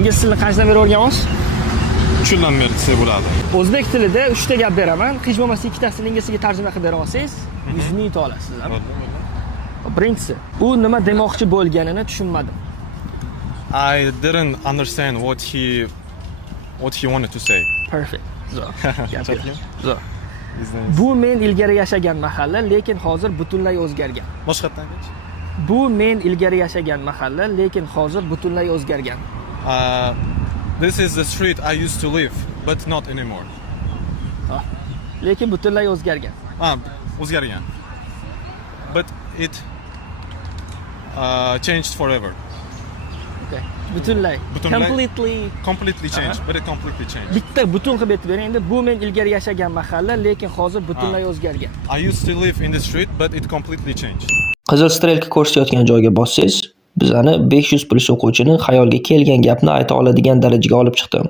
Ingliz tilini qanchadan beri o'rganyapsiz? 3 yildan beri desa bo'ladi. O'zbek tilida 3 ta gap beraman. Hech bo'lmasa ikkitasini inglizchaga tarjima qilib bera olsangiz, 100 ming yuta olasiz. Birinchisi, u nima demoqchi bo'lganini tushunmadim. I didn't understand what he wanted to say. Perfect. Zo'r. Chakli. Zo'r. His name is- Bu men ilgari yashagan mahalla, lekin hozir butunlay o'zgargan. Boshqatdan kech. Bu men ilgari yashagan mahalla, lekin hozir butunlay o'zgargan. This is the street I used to live, but not anymore. Lekin butunlay o'zgargan. O'zgargan. But it changed forever. Okay. Butunlay. Completely changed, but it completely changed. Bitta butun qilib aytib bering. Endi bu men ilgari yashagan mahalla, lekin hozir butunlay o'zgargan. I used to live in the street, but it completely changed. Qizil strelka ko'rsatayotgan joyga bossangiz, bizani 500 plyus o'quvchini xayolga kelgan gapni ayta oladigan darajaga olib chiqdim.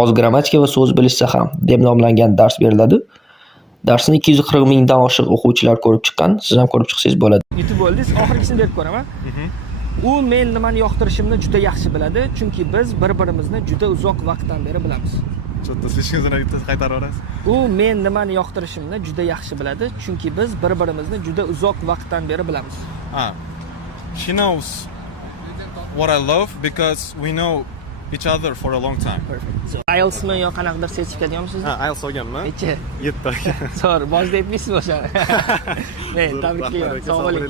Oz grammatika va so'z bilishsa ham deb nomlangan dars beriladi. Darsni 240 mingdan oshiq o'quvchilar ko'rib chiqqan. Siz ham ko'rib chiqsangiz bo'ladi. Yutib bo'ldingiz. Oxirgisini berib ko'raman. U men nimani yoqtirishimni juda yaxshi biladi, chunki biz bir-birimizni juda uzoq vaqtdan beri bilamiz. Cho'tta slishingizini qaytarib yuborasiz. U men nimani yoqtirishimni juda yaxshi biladi, chunki biz bir-birimizni juda uzoq vaqtdan beri bilamiz. She knows what I love because we know each other for a long time. Perfect. IELTS mi yo qanaqadir sertifikat yo'qmisiz? IELTS olganman. Necha? 7 Zo'r, boshida aytmaysizmi o'shani? Men tabriklayman. Sog' bo'ling.